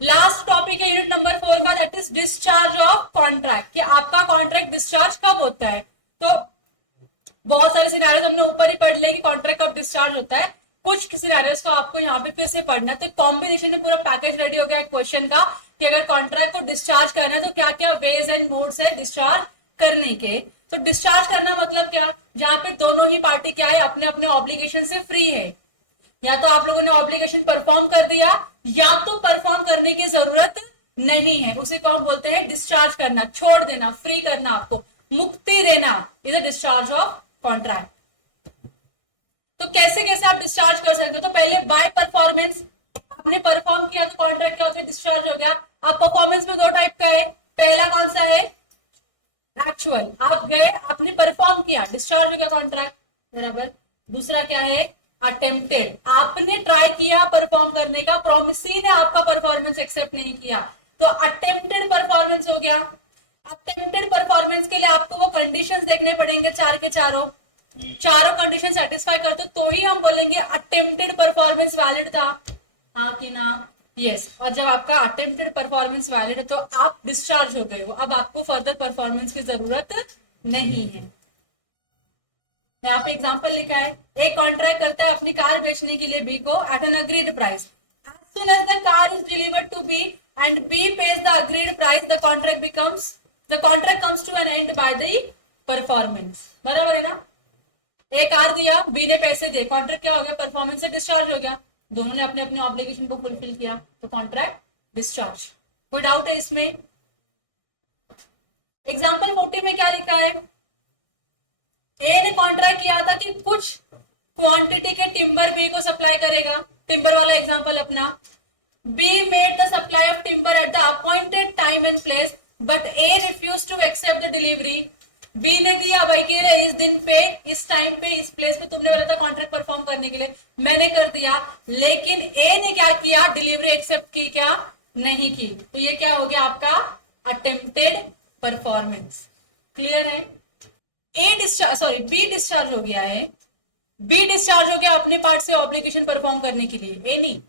Last topic है unit number 4 का, that is discharge of contract, कि आपका कॉन्ट्रैक्ट डिस्चार्ज कब होता है। तो बहुत सारे सिनेरियोज हमने ऊपर ही पढ़ लिया कि कॉन्ट्रैक्ट कब डिस्चार्ज होता है। कुछ सिनेरियोज को आपको यहाँ पे फिर से पढ़ना है। तो कॉम्बिनेशन में पूरा पैकेज रेडी हो गया क्वेश्चन का कि अगर कॉन्ट्रैक्ट को डिस्चार्ज करना है तो क्या क्या वेज एंड मोड्स है डिस्चार्ज करने के। तो डिस्चार्ज करना मतलब क्या, जहां पे दोनों ही पार्टी क्या है, अपने अपने ऑब्लिगेशन से फ्री है। या तो आप लोगों ने ऑब्लिगेशन परफॉर्म कर दिया या तो परफॉर्म करने की जरूरत नहीं है, उसे को हम बोलते हैं डिस्चार्ज करना, छोड़ देना, फ्री करना, आपको मुक्ति देना, is a discharge of contract. तो कैसे कैसे आप डिस्चार्ज कर सकते हो, तो पहले बाय परफॉर्मेंस, आपने परफॉर्म किया तो कॉन्ट्रैक्ट क्या हो गया, डिस्चार्ज हो गया। अब परफॉर्मेंस में दो टाइप का है, पहला कौन सा है, एक्चुअल, आप गए आपने परफॉर्म किया, डिस्चार्ज हो गया कॉन्ट्रैक्ट, बराबर। दूसरा क्या है, अटेम्प्टेड, आपने ट्राई किया परफॉर्म करने का, प्रोमिसी ने आपका परफॉर्मेंस एक्सेप्ट नहीं किया, तो अटेम्प्टेड परफॉर्मेंस हो गया। अटेम्प्टेड परफॉर्मेंस के लिए आपको वो कंडीशंस देखने पड़ेंगे, चार के चारों, चारों कंडीशन सेटिस्फाई करते तो ही हम बोलेंगे अटेम्प्टेड परफॉर्मेंस वैलिड था, हाँ कि ना, यस। और जब आपका अटेम्प्टेड परफॉर्मेंस वैलिड है तो आप डिस्चार्ज हो गए हो, अब आपको फर्दर परफॉर्मेंस की जरूरत नहीं है। यहाँ पे एग्जांपल लिखा है, एक कॉन्ट्रैक्ट करता है अपनी कार बेचने के लिए बी को at an agreed price, as soon as the car is delivered to B and B pays the agreed price, the contract comes to an end by the performance, बराबर है ना। ए कार दिया, B ने पैसे दिए, contract क्या हो गया, परफॉर्मेंस से डिस्चार्ज हो गया, दोनों ने अपने अपने ऑब्लिगेशन को फुलफिल किया, तो कॉन्ट्रैक्ट डिस्चार्ज। कोई डाउट है इसमें। एग्जाम्पल 40 में क्या लिखा है, ए ने कॉन्ट्रैक्ट किया था कि कुछ क्वांटिटी के टिम्बर बी को सप्लाई करेगा, टिम्बर वाला एग्जाम्पल अपना, B made the supply of timber at the appointed time and place but A refuse to accept the delivery. B ने दिया भाई कि इस दिन पे, इस टाइम पे, इस प्लेस पे तुमने बोला था कॉन्ट्रैक्ट परफॉर्म करने के लिए, मैंने कर दिया, लेकिन ए ने क्या किया, डिलीवरी एक्सेप्ट की क्या, नहीं की, तो ये क्या हो गया आपका अटेम्प्टेड परफॉर्मेंस। क्लियर है। ए डिस्चार्ज, सॉरी बी डिस्चार्ज हो गया है, बी डिस्चार्ज हो गया अपने पार्ट से ऑब्लिगेशन परफॉर्म करने के लिए, ए नहीं।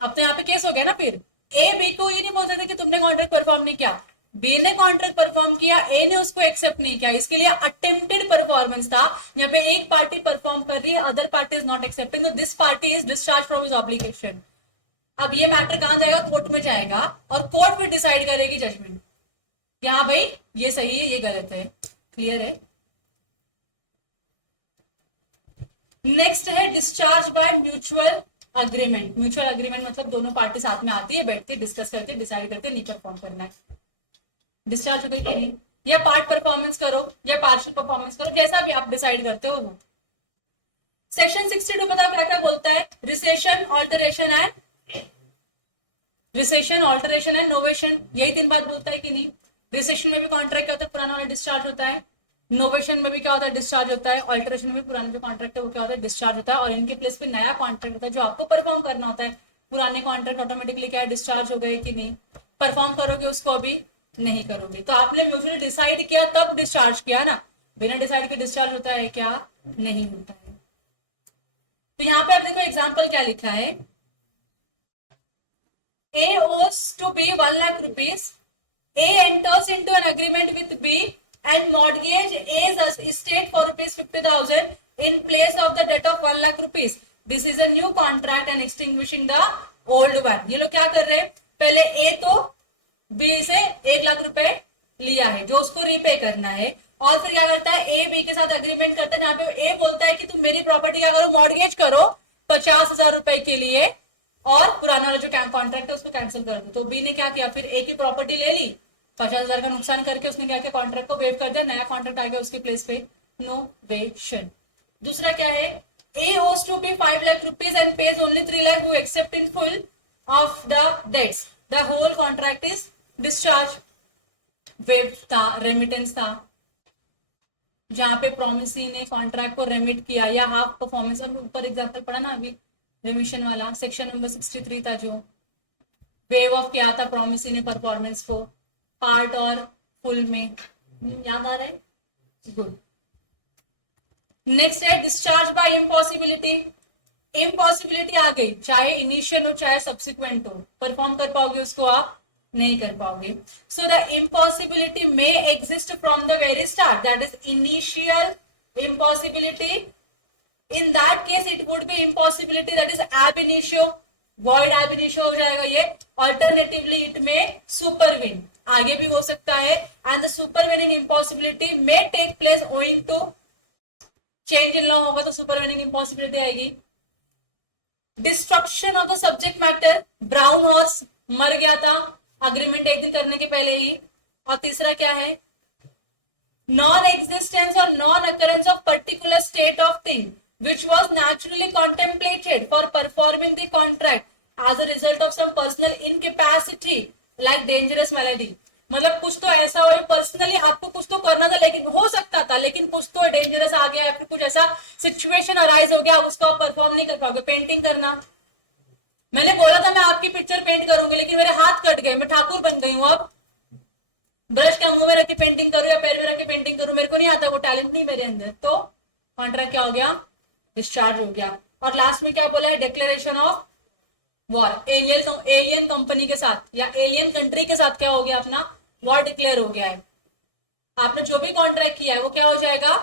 अब तो यहाँ पे केस हो गया ना, फिर ए बी को ये नहीं बोल सकते कि तुमने कॉन्ट्रैक्ट परफॉर्म नहीं किया, बी ने कॉन्ट्रैक्ट परफॉर्म किया, ए ने उसको एक्सेप्ट नहीं किया, इसके लिए अटेम्प्टेड परफॉर्मेंस था। यहाँ पे एक पार्टी परफॉर्म कर रही है, other party is not accepting, तो this party is discharge from his obligation. अब ये मैटर कहां जाएगा, कोर्ट में जाएगा और कोर्ट फिर डिसाइड करेगी जजमेंट, यहाँ भाई ये सही है ये गलत है। क्लियर है। नेक्स्ट है discharge by mutual agreement. Mutual agreement मतलब दोनों पार्टी साथ में आती है, बैठती है, डिस्कस करते, डिसाइड करते, नहीं परफॉर्म करना है, डिस्चार्ज हो गई कि नहीं, या पार्ट परफॉर्मेंस करो या पार्शियल परफॉर्मेंस करो, जैसा भी आप डिसाइड करते हो वो। सेक्शन 62 पता क्या क्या बोलता है, रिसेशन, ऑल्टरेशन एंड नोवेशन, यही तीन बात बोलता है कि नहीं। रिसेशन में भी कॉन्ट्रैक्ट क्या होता है, पुराना वाला डिस्चार्ज होता है, नोवेशन में भी क्या होता है, डिस्चार्ज होता है, ऑल्टरेशन में भी पुराना जो कॉन्ट्रैक्ट है वो क्या होता है, डिस्चार्ज होता है, और इनके प्लेस पे नया कॉन्ट्रैक्ट होता है जो आपको परफॉर्म करना होता है। पुराने कॉन्ट्रैक्ट ऑटोमेटिकली क्या है, डिस्चार्ज हो गए कि नहीं, परफॉर्म करोगे उसको, अभी नहीं करोगे। तो आपने म्यूचुअली डिसाइड किया तब डिस्चार्ज किया ना, बिना डिसाइड के डिस्चार्ज होता है क्या, नहीं होता है। तो यहाँ पे आप देखो एग्जाम्पल क्या लिखा है, A owes to B 1 lakh rupees. A enters into an agreement with B and mortgage A's estate for rupees 50,000 in place of the debt of 1 lakh rupees. This is a new contract and extinguishing the old one. ये लोग क्या कर रहे हैं, पहले A तो B से 1 लाख रुपए लिया है जो उसको रीपे करना है, और फिर क्या करता है, A B के साथ अग्रीमेंट करता है जहां पे A बोलता है कि तुम मेरी प्रॉपर्टी क्या करो, मॉर्गेज करो 50,000 रुपए के लिए, और पुराना वाला जो कॉन्ट्रैक्ट है उसको कैंसिल कर दो। तो बी ने क्या किया, फिर ए की प्रॉपर्टी ले ली, 50,000 का नुकसान करके उसने क्या किया, कॉन्ट्रैक्ट को वेव कर दिया, नया कॉन्ट्रैक्ट आ गया उसके प्लेस पे, नोवेशन। दूसरा क्या है, A owes to B 5 lakh rupees and pays only 3 lakh who accept in full of the debts, the whole contract is discharge. Waive था, रेमिटेंस था, जहां पे प्रोमिसी ने कॉन्ट्रैक्ट को रेमिट किया, या हाफ परफॉर्मेंस, ऊपर एग्जाम्पल पढ़ा ना अभी रिमिशन वाला, सेक्शन नंबर 63 था जो वेव ऑफ किया था प्रोमिसी ने परफॉर्मेंस को, पार्ट और फुल में, याद आ रहा है, गुड। नेक्स्ट है डिस्चार्ज बाय इम्पॉसिबिलिटी। इम्पॉसिबिलिटी आ गई, चाहे इनिशियल हो चाहे सब्सिक्वेंट हो, परफॉर्म कर पाओगे उसको? आप नहीं कर पाओगे. So the impossibility may exist from the very start, that is initial impossibility. In that case it would be impossibility that is एब इनिशियो, वॉइड एब इनिशियो हो जाएगा ये. ऑल्टरनेटिवली इट में सुपरविन, आगे भी हो सकता है. And the supervening impossibility may take place owing to change in law होगा तो सुपरविनिंग इम्पॉसिबिलिटी आएगी. Destruction of the subject matter, brown horse मर गया था अग्रीमेंट एक दिन करने के पहले ही. और तीसरा क्या है? नॉन एग्जिस्टेंस और non occurrence of particular state of thing which was naturally contemplated for performing the contract as a result of some personal incapacity like dangerous malady. मतलब कुछ तो ऐसा हो पर्सनली आपको कुछ तो करना था, लेकिन हो सकता था, लेकिन कुछ तो डेंजरस आ गया, फिर कुछ ऐसा सिचुएशन अराइज हो गया, उसको आप परफॉर्म नहीं कर पाओगे. पेंटिंग करना, मैंने बोला था मैं आपकी पिक्चर पेंट करूंगी, लेकिन मेरे हाथ कट गए, मैं ठाकुर बन गई हूँ. अब ब्रश क्या मुंह में रख के पेंटिंग करूँ या पैर में रख के पेंटिंग करूँ, मेरे को नहीं आता, वो टैलेंट नहीं मेरे अंदर. तो कॉन्ट्रैक्ट क्या हो गया? डिस्चार्ज हो गया. और लास्ट में क्या बोला है? Declaration of war. Alien company के साथ या एलियन कंट्री के साथ क्या हो गया? अपना वॉर डिक्लेयर हो गया है. आपने जो भी कॉन्ट्रैक्ट किया है वो क्या हो जाएगा?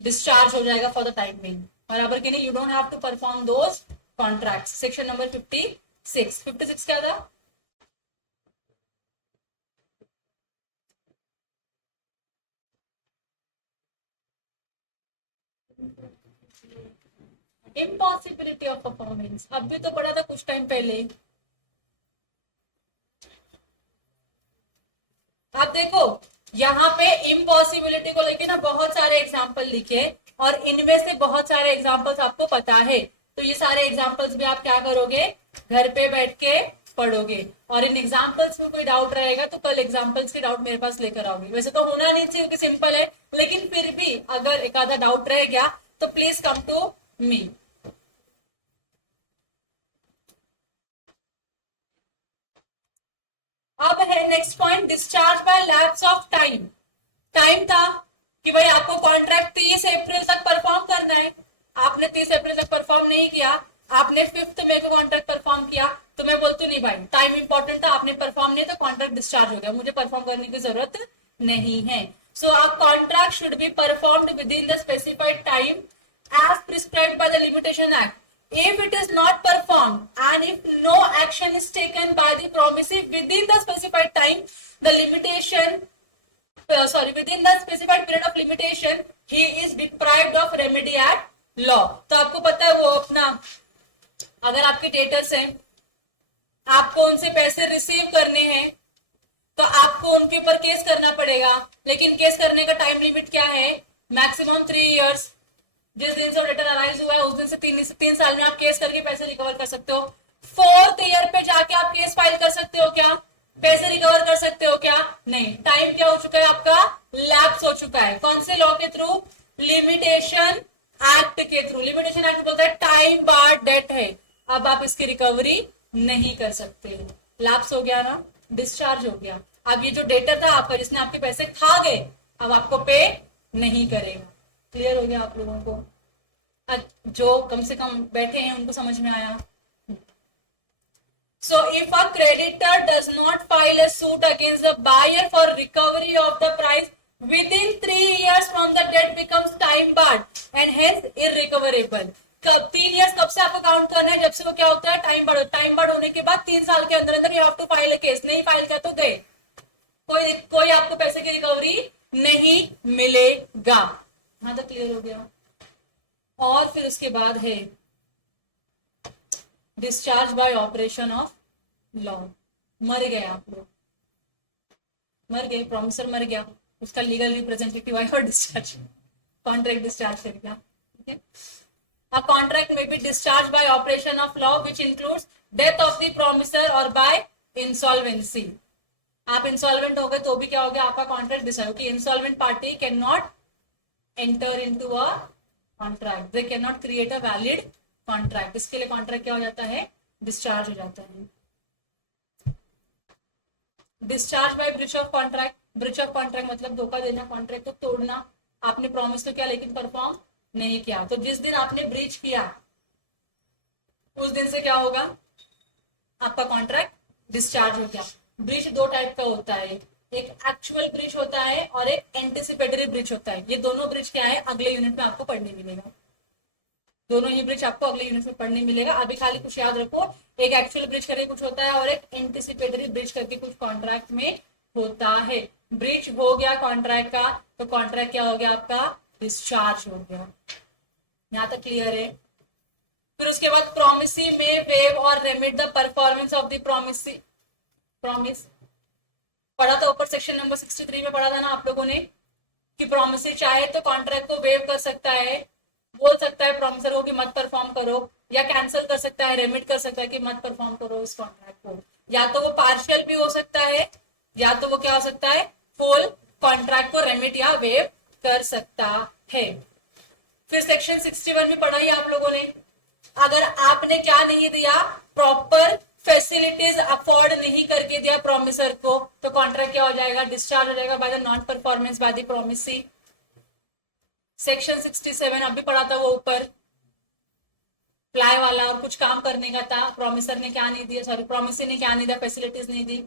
डिस्चार्ज हो जाएगा फॉर द टाइम बिंग. बराबर कि नहीं? You don't have to perform those contract. Section number 56 क्या था? Impossibility of performance. अब भी तो पढ़ा था कुछ टाइम पहले. आप देखो यहाँ पे इम्पॉसिबिलिटी को लेके ना बहुत सारे एग्जाम्पल लिखे, और इनमें से बहुत सारे एग्जाम्पल्स आपको पता है. तो ये सारे एग्जाम्पल्स भी आप क्या करोगे? घर पे बैठ के पढ़ोगे. और इन एग्जाम्पल्स में कोई डाउट रहेगा तो कल एग्जाम्पल्स के डाउट मेरे पास लेकर आओगे. वैसे तो होना नहीं चाहिए क्योंकि सिंपल है, लेकिन फिर भी अगर एक आधा डाउट रह गया तो प्लीज कम टू मी. अब है next point, discharge by lapse of time. Time था कि भाई आपको कॉन्ट्रैक्ट 30 अप्रैल तक परफॉर्म करना है, आपने 30 अप्रैल तक परफॉर्म नहीं किया, आपने 5 मई को कॉन्ट्रैक्ट परफॉर्म किया, तो मैं बोलती नहीं भाई टाइम इंपॉर्टेंट था, आपने परफॉर्म नहीं तो कॉन्ट्रैक्ट डिस्चार्ज हो गया, मुझे परफॉर्म करने की जरूरत नहीं है. So a contract should be performed within the specified time as prescribed by the Limitation Act. If it is not performed and if no action is taken by the promisee within the specified time, the within the specified period of limitation, he is deprived of remedy at law. तो आपको पता है वो अपना, अगर आपके debtors हैं, आपको उनसे पैसे रिसीव करने हैं, तो आपको उनके ऊपर केस करना पड़ेगा. लेकिन केस करने का टाइम लिमिट क्या है? Maximum 3 years. जिस दिन से लेटर अराइज हुआ है उस दिन से 3 साल में आप केस करके पैसे रिकवर कर सकते हो. 4th ईयर पे जाके आप केस फाइल कर सकते हो क्या? पैसे रिकवर कर सकते हो क्या? नहीं. टाइम क्या हो चुका है आपका? लैप्स हो चुका है. कौन से लॉ के थ्रू? लिमिटेशन एक्ट के थ्रू. लिमिटेशन एक्ट बोलता है टाइम बार डेट है, अब आप इसकी रिकवरी नहीं कर सकते. लैप्स हो गया ना, डिस्चार्ज हो गया. अब ये जो डेटर था आपका जिसने आपके पैसे खा गए, अब आपको पे नहीं करेगा. क्लियर हो गया आप लोगों को? जो कम से कम बैठे हैं उनको समझ में आया? So if a creditor does not file a suit against the buyer for recovery of the price within 3 years from the debt becomes time barred and hence irrecoverable. कब 3 years कब से आपको काउंट करना है? जब से वो क्या होता है? Time barred. टाइम बार्ड होने के बाद 3 साल के अंदर अंदर you have to file a case. नहीं फाइल किया तो गए, कोई आपको पैसे की रिकवरी नहीं मिलेगा. हाँ तो क्लियर हो गया. और फिर उसके बाद है discharge by operation of law. मर गए आप लोग, मर गए, प्रोमिसर मर गया, उसका लीगल रिप्रेजेंटेटिव आया और डिस्चार्ज, कॉन्ट्रैक्ट डिस्चार्ज कर गया. A contract may be discharged by operation of law which includes death of the promisor or by insolvency. आप इंसॉल्वेंट हो गए तो भी क्या हो गया? आपका कॉन्ट्रैक्ट डिस्चार्ज. क्योंकि insolvent party can not enter into a contract, they cannot create a valid contract. इसके लिए कॉन्ट्रैक्ट क्या हो जाता है? डिस्चार्ज हो जाता है. Discharge by breach of contract. Breach of contract मतलब धोखा देना, कॉन्ट्रैक्ट को तोड़ना. आपने प्रॉमिस तो किया लेकिन परफॉर्म नहीं किया. तो जिस दिन आपने ब्रीच किया उस दिन से क्या होगा, आपका कॉन्ट्रैक्ट डिस्चार्ज हो गया। ब्रीच दो टाइप का होता है, एक एक्चुअल ब्रीच होता है और एक एंटिसिपेटरी ब्रीच होता है। ये दोनों ब्रीच क्या है, अगले यूनिट में आपको पढ़ने मिलेगा। दोनों ही ब्रिज आपको अगले यूनिट में पढ़ने मिलेगा। अभी खाली कुछ याद रखो, एक एक्चुअल ब्रिज करके कुछ होता है और एक एंटिसिपेटरी ब्रिज करके कुछ कॉन्ट्रैक्ट में होता है। ब्रिज हो गया कॉन्ट्रैक्ट का, तो कॉन्ट्रैक्ट क्या हो गया आपका, डिस्चार्ज हो गया। यहां तक क्लियर है। फिर उसके बाद प्रोमिसी में वेव और remit the performance of the promise पढ़ा था ऊपर, सेक्शन नंबर 63 में पढ़ा था ना आप लोगों ने, कि प्रोमिसरी चाहे तो कॉन्ट्रैक्ट को वेव कर सकता है, बोल सकता है प्रॉमिसर को कि मत परफॉर्म करो, या कैंसिल कर सकता है, रेमिट कर सकता है कि मत परफॉर्म करो इस कॉन्ट्रैक्ट को। या तो वो पार्शियल भी हो सकता है, या तो वो क्या हो सकता है, फुल कॉन्ट्रैक्ट को रेमिट या वेव कर सकता है। फिर सेक्शन 61 में पढ़ा ही आप लोगों ने, अगर आपने क्या नहीं दिया, प्रॉपर फैसिलिटीज अफोर्ड नहीं करके दिया प्रॉमिसर को, तो कॉन्ट्रैक्ट क्या हो जाएगा, डिस्चार्ज हो जाएगा by the non performance by the promisee. Section 67 अभी पढ़ा था वो ऊपर, प्लाई वाला, और कुछ काम करने का था, प्रॉमिसर ने क्या नहीं दिया, सॉरी प्रॉमिसर ने क्या नहीं दिया, फैसिलिटीज नहीं दी,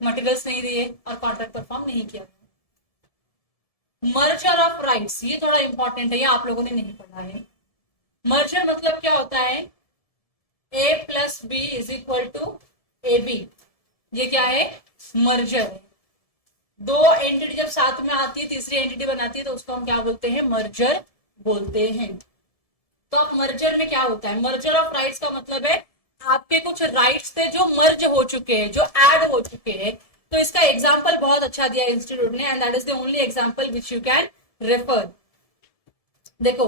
मटेरियल्स नहीं दिए और कॉन्ट्रैक्ट परफॉर्म नहीं किया। मर्जर ऑफ राइट्स, ये थोड़ा इंपॉर्टेंट है, ये आप लोगों ने नहीं पढ़ा है। मर्जर मतलब क्या होता है, A plus B is equal to A B, ये क्या है, मर्जर है। दो एंटिटी जब साथ में आती है, तीसरी एंटिटी बनाती है, तो उसको हम क्या बोलते हैं, मर्जर बोलते हैं। तो अब मर्जर में क्या होता है, मर्जर ऑफ राइट्स का मतलब है आपके कुछ राइट्स थे जो मर्ज हो चुके हैं, जो ऐड हो चुके हैं। तो इसका एग्जांपल बहुत अच्छा दिया इंस्टीट्यूट ने, and that is the only example which you can refer. देखो,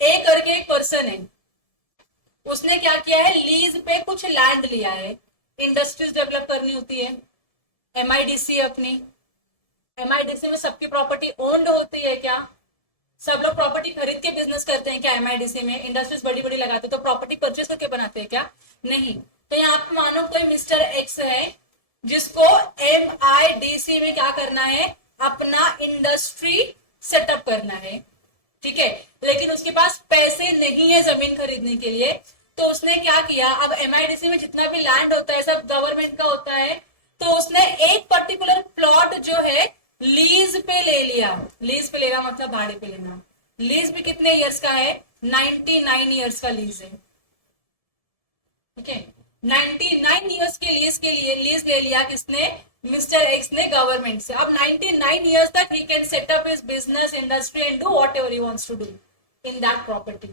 ए करके एक पर्सन है, उसने क्या किया है, लीज पे कुछ लैंड लिया है, इंडस्ट्रीज डेवलप करनी होती है, एमआईडीसी अपनी, एमआईडीसी में सबकी प्रॉपर्टी ओन्ड होती है क्या, सब लोग प्रॉपर्टी खरीद के बिजनेस करते हैं क्या, एमआईडीसी में इंडस्ट्रीज बड़ी बड़ी लगाते हैं, तो प्रॉपर्टी परचेस करके बनाते हैं क्या, नहीं। तो यहाँ पे मानो कोई मिस्टर एक्स है, जिसको एमआईडीसी में क्या करना है, अपना इंडस्ट्री सेटअप करना है, ठीक है, लेकिन उसके पास पैसे नहीं है जमीन खरीदने के लिए। तो उसने क्या किया, अब एमआईडीसी में जितना भी लैंड होता है सब गवर्नमेंट का होता है, तो उसने एक पर्टिकुलर प्लॉट जो है लीज पे ले लिया। लीज पे लेना मतलब भाड़े पे लेना। लीज भी कितने इयर्स का है, 99 इयर्स का लीज है, ठीक है। 99 इयर्स के लिए लीज ले लिया किसने, मिस्टर एक्स ने गवर्नमेंट से। अब 99 इयर्स तक ही can set up his business, industry and do whatever he wants to do in that property.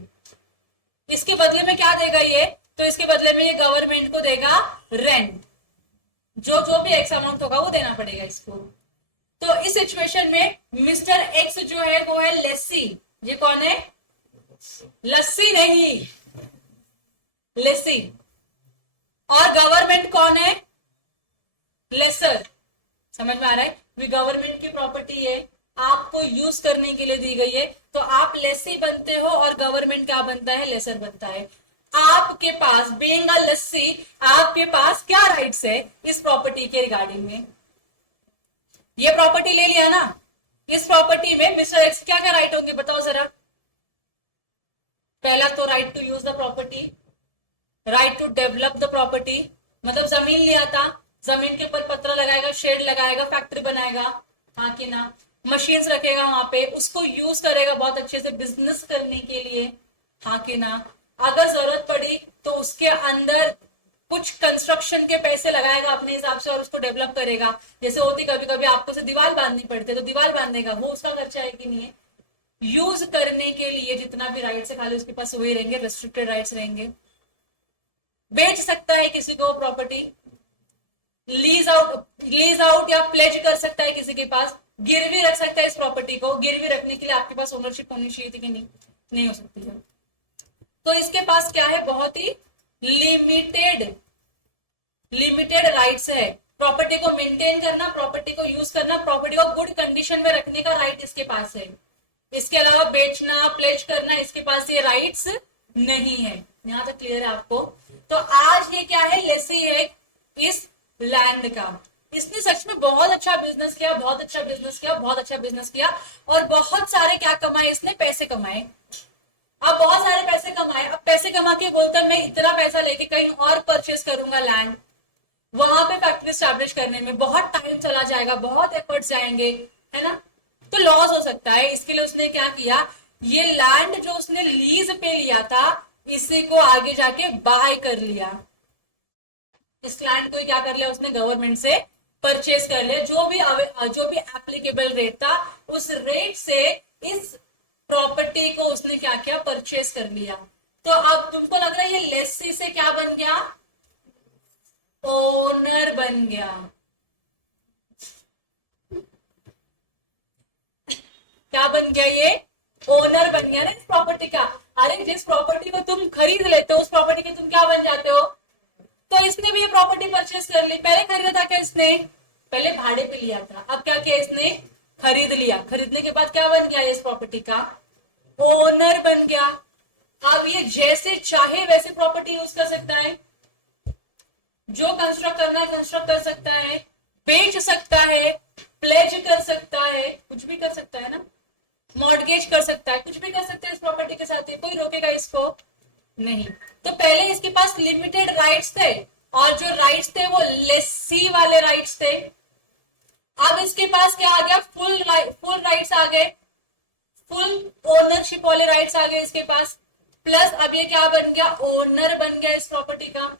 इसके बदले में क्या देगा ये, तो इसके बदले में ये गवर्नमेंट को देगा रेंट, जो भी एक्स अमाउंट होगा वो देना पड़ेगा इसको। तो इस सिचुएशन में मिस्टर एक्स जो है वो है लेसी। ये कौन है, लस्सी नहीं, लेसी। और गवर्नमेंट कौन है, लेसर। समझ में आ रहा है, गवर्नमेंट की प्रॉपर्टी है, आपको यूज करने के लिए दी गई है, तो आप लेसी बनते हो और गवर्नमेंट क्या बनता है, लेसर बनता है। आपके पास बीइंग अ लस्सी, आपके पास क्या राइट्स है इस प्रॉपर्टी के रिगार्डिंग में। ये प्रॉपर्टी ले लिया ना, इस प्रॉपर्टी में मिस्टर एक्स क्या क्या राइट होंगे बताओ जरा। पहला तो right to use the property, right to develop the property, मतलब जमीन लिया था, जमीन के ऊपर पत्रा लगाएगा, शेड लगाएगा, फैक्ट्री बनाएगा, हाँ कि ना, मशीन्स रखेगा वहां पे, उसको यूज करेगा बहुत अच्छे से बिजनेस करने के लिए, हाँ कि ना। अगर जरूरत पड़ी तो उसके अंदर कुछ कंस्ट्रक्शन के पैसे लगाएगा अपने हिसाब से और उसको डेवलप करेगा। जैसे होती कभी कभी आपको से दीवार बांधनी पड़ती है तो दीवार बांधेगा, वो उसका खर्चा है कि नहीं है। यूज करने के लिए जितना भी राइट्स है खाली उसके पास वही रहेंगे, रेस्ट्रिक्टेड राइट्स रहेंगे। बेच सकता है किसी को प्रॉपर्टी, लीज आउट या प्लेज कर सकता है किसी के पास, गिरवी रख सकता है इस प्रॉपर्टी को। गिरवी रखने के लिए आपके पास ओनरशिप होनी चाहिए थी कि नहीं हो सकती है। तो इसके पास क्या है, बहुत ही लिमिटेड राइट्स है। प्रॉपर्टी को मेंटेन करना, प्रॉपर्टी को यूज करना, प्रॉपर्टी को गुड कंडीशन में रखने का राइट इसके पास है। इसके अलावा बेचना, प्लेज करना, इसके पास ये राइट्स नहीं है। यहां तक क्लियर है आपको। तो आज ये क्या है, लेसी है इस लैंड का। इसने सच में बहुत अच्छा बिजनेस किया, बहुत अच्छा बिजनेस किया, बहुत अच्छा बिजनेस किया, और बहुत सारे क्या कमाए इसने, पैसे कमाए। अब बहुत सारे पैसे कमाए, अब पैसे कमा के बोलता है मैं इतना पैसा लेके कहीं और परचेस करूंगा लैंड, वहां पे फैक्ट्री स्टैब्लिश करने में बहुत टाइम चला जाएगा, बहुत एफर्ट्स जाएंगे, है ना, तो लॉस हो सकता है। इसके लिए उसने क्या किया, ये लैंड जो उसने लीज पे लिया था इसी को आगे जाके बाय कर लिया, इस लैंड को क्या कर लिया उसने, गवर्नमेंट से परचेस कर लिया, जो भी एप्लीकेबल रेट था उस रेट से इस प्रॉपर्टी को उसने क्या किया, परचेस कर लिया। तो अब तुमको लग रहा है ये लेसी से क्या बन गया, ओनर बन गया। क्या बन गया, ये ओनर बन गया ना इस प्रॉपर्टी का। अरे जिस प्रॉपर्टी को तुम खरीद लेते हो उस प्रॉपर्टी के तुम क्या बन जाते हो। तो इसने भी ये प्रॉपर्टी परचेस कर ली, पहले खरीदा था क्या इसने, पहले भाड़े पे लिया था, अब क्या किया इसने, खरीद लिया, खरीदने के बाद क्या बन गया इस प्रॉपर्टी का, ओनर बन गया। अब ये जैसे चाहे वैसे प्रॉपर्टी यूज कर सकता है, जो कंस्ट्रक्ट करना है कंस्ट्रक्ट कर सकता है, बेच सकता है, प्लेज कर सकता है, कुछ भी कर सकता है ना, मॉर्गेज कर सकता है, कुछ भी कर सकते हैं इस प्रॉपर्टी के साथ, कोई रोकेगा इसको नहीं। तो पहले इसके पास लिमिटेड राइट्स थे और जो राइट्स थे वो लेसी वाले राइट्स थे। अब इसके पास क्या आ गया, फुल राइट्स आ गए, फुल ओनरशिप वाले राइट्स आ गए इसके पास, प्लस अब ये क्या बन गया, ओनर बन गया इस प्रॉपर्टी का।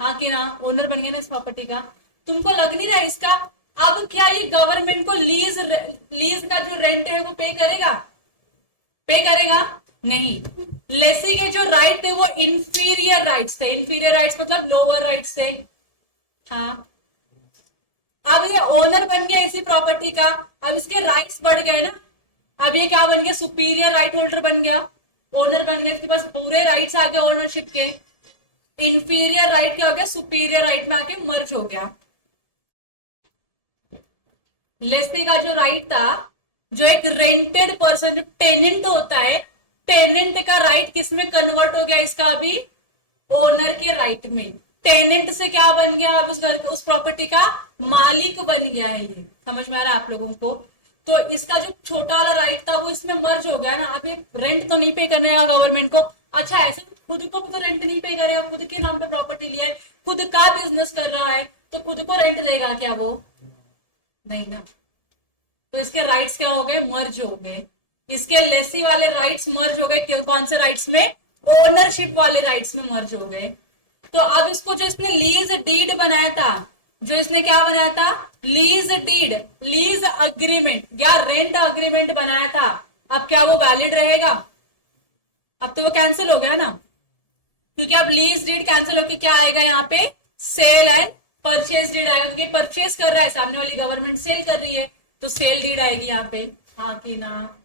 हाँ कि ना, ओनर बन गया ना इस प्रॉपर्टी का। तुमको लग नहीं रहा इसका, अब क्या ये गवर्नमेंट को लीज का जो रेंट है वो पे करेगा, पे करेगा नहीं। लेसी के जो राइट थे वो इंफीरियर राइट्स थे, इंफीरियर राइट्स मतलब लोअर राइट्स थे। हाँ, अब ये ओनर बन गया इसी प्रॉपर्टी का, अब इसके राइट्स बढ़ गए ना, अब ये क्या बन गया, सुपीरियर राइट होल्डर बन गया, ओनर बन गया, इसके पास पूरे राइट्स आ गए ओनरशिप के। इंफीरियर राइट क्या हो गया, सुपीरियर राइट में आके मर्ज हो गया। लेसी का जो राइट था, जो एक रेंटेड पर्सन, जो टेनेंट होता है, टेनेंट का राइट किस में कन्वर्ट हो गया इसका, अभी ओनर के राइट में। टेनेंट से क्या बन गया, अब उस घर उस प्रॉपर्टी का मालिक बन गया है। ये समझ में आ रहा है आप लोगों को। तो इसका जो छोटा वाला राइट था वो इसमें मर्ज हो गया ना, अभी रेंट तो नहीं पे करने का गवर्नमेंट को। अच्छा, ऐसे खुद को तो रेंट नहीं पे करेगा, खुद के नाम पे प्रॉपर्टी लिया है, खुद का बिजनेस कर रहा है, तो खुद को रेंट देगा क्या वो, नहीं ना। तो इसके राइट्स क्या हो गए, मर्ज हो गए। इसके लेसी वाले राइट्स मर्ज हो गए, कौन से राइट्स में, ओनरशिप वाले राइट्स में मर्ज हो गए। तो अब इसको जो इसने लीज डीड बनाया था, जो इसने क्या बनाया था, लीज डीड, लीज अग्रीमेंट या रेंट अग्रीमेंट बनाया था, अब क्या वो वैलिड रहेगा, अब तो वो कैंसिल हो गया ना, क्योंकि अब लीज डीड कैंसिल होकर क्या आएगा यहाँ पे, सेल एंड परचेज डीड आएगा, क्योंकि परचेज कर रहा है सामने वाली गवर्नमेंट, सेल कर रही है, तो सेल डीड आएगी यहाँ पे। हाँ कि ना,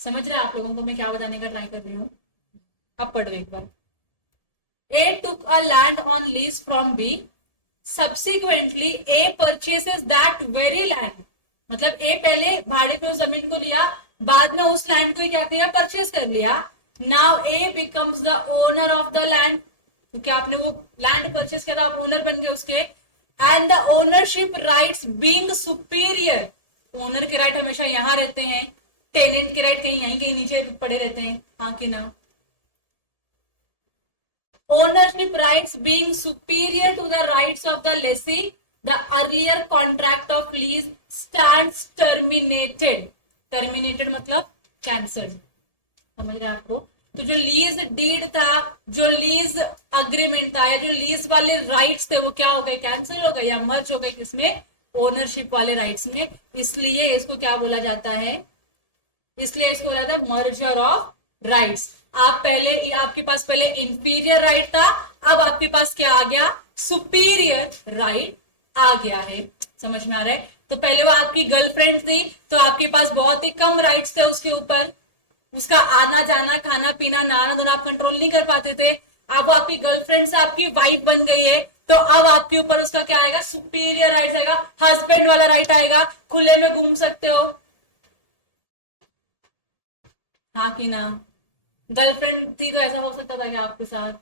समझ रहे आप लोगों को मैं क्या बताने का ट्राई कर रही हूँ। अब पढ़ो एक बार। A took a land on lease from B. Subsequently, A purchases that very land. मतलब A पहले भाड़े पे उस जमीन को लिया, बाद में उस लैंड को क्या किया, परचेज कर लिया। Now A becomes the owner of the land. क्योंकि आपने वो लैंड परचेज किया था, आप ओनर बन गए उसके। And the ownership rights being superior. Owner के राइट हमेशा यहाँ रहते हैं, टेनेंट के राइट कहीं यहीं कहीं नीचे पड़े रहते हैं। हाँ कि ना। Ownership rights being superior to the rights of the lessee, the earlier contract of lease stands terminated. Terminated मतलब cancelled, समझ रहे हैं आपको। तो जो लीज डीड था, जो लीज अग्रीमेंट था, या जो लीज वाले राइट्स थे, वो क्या हो गए, कैंसिल हो गए या मर्ज हो गए किसमें, ओनरशिप वाले राइट्स में। इसलिए इसको क्या बोला जाता है, इसलिए इसको बोला जाता है मर्जर ऑफ राइट्स। आप पहले, आपके पास पहले इंफीरियर राइट था, अब आपके पास क्या आ गया, सुपीरियर राइट आ गया है। समझ में आ रहा है। तो पहले वो आपकी गर्लफ्रेंड थी, तो आपके पास बहुत ही कम राइट्स थे उसके ऊपर, उसका आना जाना, खाना पीना, नहाना धोना आप कंट्रोल नहीं कर पाते थे। अब आपकी गर्लफ्रेंड से आपकी वाइफ बन गई है, तो अब आपके ऊपर उसका क्या आएगा, सुपीरियर राइट आएगा, हस्बैंड वाला राइट आएगा, खुले में घूम सकते हो। हाँ कि ना। गर्लफ्रेंड थी तो ऐसा हो सकता था कि आपके साथ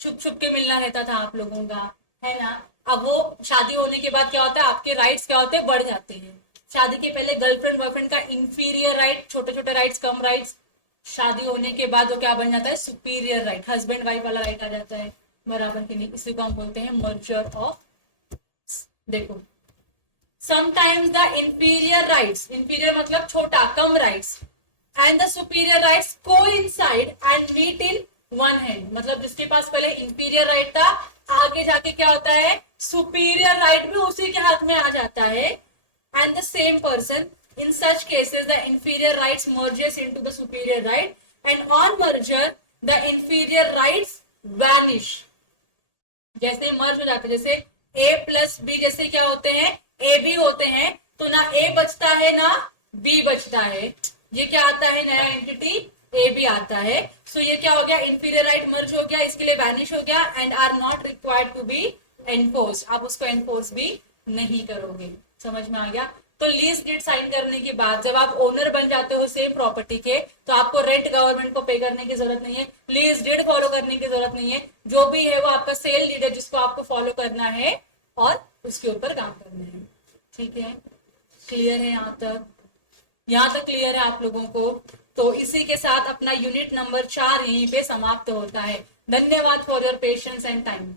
छुप छुप के मिलना रहता था आप लोगों का, है ना। अब वो शादी होने के बाद क्या होता है, आपके राइट्स क्या होते हैं, बढ़ जाते हैं। शादी के पहले गर्लफ्रेंड बॉयफ्रेंड का इंफीरियर राइट, छोटे छोटे राइट्स, कम राइट्स, शादी होने के बाद वो क्या बन जाता है, सुपीरियर राइट, हस्बैंड वाइफ वाला राइट आ जाता है, बराबर के नहीं, इसी को हम बोलते हैं मर्जर ऑफ। देखो sometimes the inferior rights, inferior मतलब छोटा कम rights, and the superior rights coincide and meet in one hand, मतलब जिसके पास पहले इंफीरियर राइट था, आगे जाके क्या होता है, सुपीरियर राइट भी उसी के हाथ में आ जाता है, and the same person, in such cases the inferior rights merges into the superior right, and on merger the inferior rights vanish, जैसे मर्ज हो जाते हैं, जैसे a प्लस बी जैसे क्या होते हैं, ए बी होते हैं, तो ना ए बचता है ना बी बचता है, ये क्या आता है, नया एंटिटी ए बी आता है। सो ये क्या हो गया, इंफीरियर राइट मर्ज हो गया, इसके लिए वैनिश हो गया, and are not required to be enforce, आप उसको एनफोर्स भी नहीं करोगे। समझ में आ गया। तो लीज डीड साइन करने के बाद जब आप ओनर बन जाते हो सेम प्रॉपर्टी के, तो आपको रेंट गवर्नमेंट को पे करने की जरूरत नहीं है, लीज डीड फॉलो करने की जरूरत नहीं है, जो भी है वो आपका सेल डीड है जिसको आपको फॉलो करना है और उसके ऊपर काम करना है। ठीक है, क्लियर है यहाँ तक? यहाँ तक क्लियर है आप लोगों को? तो इसी के साथ अपना यूनिट नंबर 4 यहीं पे समाप्त होता है। धन्यवाद for your patience and time.